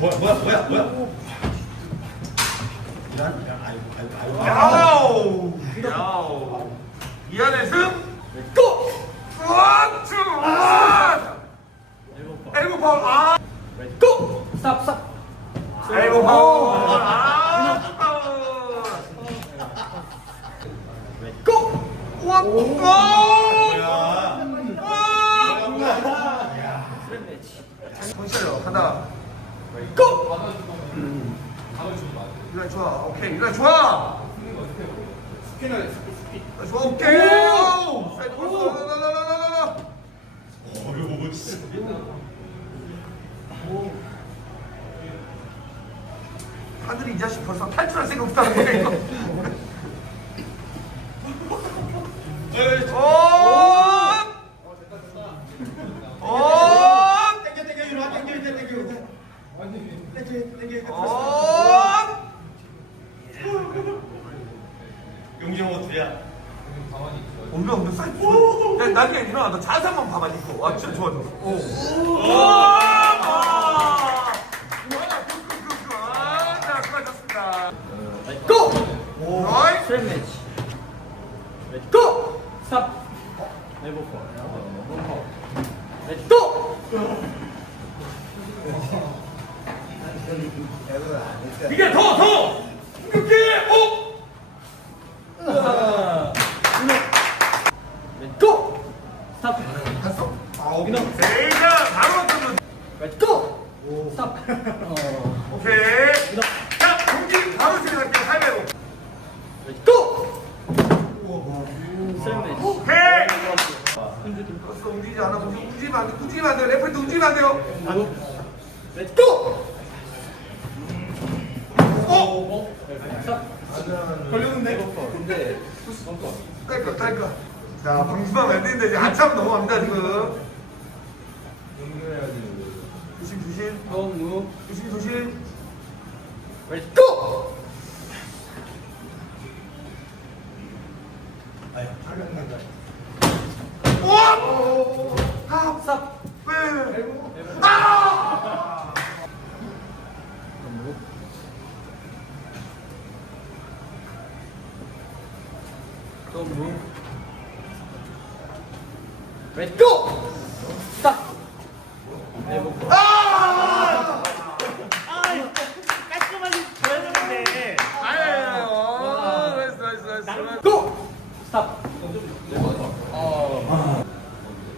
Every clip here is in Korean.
뭐야 뭐야 뭐야 뭐야 이란 아이고 아이고 아이고 야우! 야우! 이안의 승! 고! 원, 투, 원! 엘보 파울, 아! 고! 스탑 스탑 엘보 파울, 아! 파울! 고! 원, 고! 야 정신차려, 간다. 고! 이란 좋아, 오케이, 이란 좋아! 좋아, 오케이! 오! 사이드 오! 라라라라라라! 어려워 진짜 하늘이 이 자식 벌써 탈출할 생각 없다는 거야 이거. 야 없네 없네 사이트 좋아. 야 나게 일어나 너 자세 한번 봐봐 니코 와 진짜 좋아 좋아 오! 오! 아! 좋아 굿굿 굿 굿 아, 자 수고하셨습니다 고! 나이스 스트레 매치 고! 스탑 엘보 폴 고! 이게 더 더! 공격해! 오! 고! 스탑. 갔어? 아홉 세이자 바로 던져 고! 스탑. 어. 오케이. 자 공기 바로 진행할게요. 할배로 고! 스트레 매치 오케이. 벌써 움직이지 않아 벌써 움직이면 안 돼. 움직이면 안돼 레프트 움직이면 안 돼요. 고! 어? 걸렸는데? 깔까 깔까 자 방심하면 안 되는데 이제 한참 넘어갑니다 지금 조심 조심 홈무 조심 조심 렛츠 고! 아야 장난간다 오! 아! 스탑 왜? 아! 홈무 렛츠 고 스탑 폴 아! 깔끔하게 줘야 되는데 아유, 나이스 나이스 나이스. 고! 스탑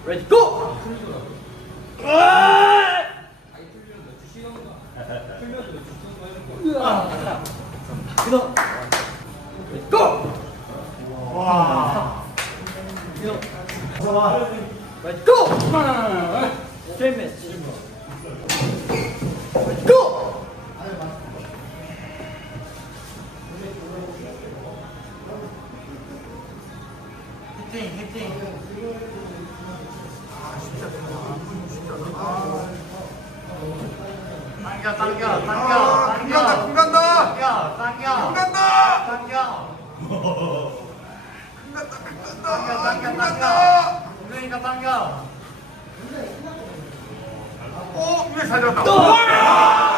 렛츠 고 이거 고! 고 스트레 매치 고! 히팅 히팅 당겨 당겨 아, 당겨 공 간다, 공 간다! 당겨 당겨 공 간다! 당겨 공 간다, 공 당겨 간다! 당겨 공 당겨 간다! 당겨 오, 위에 잘 잡았다.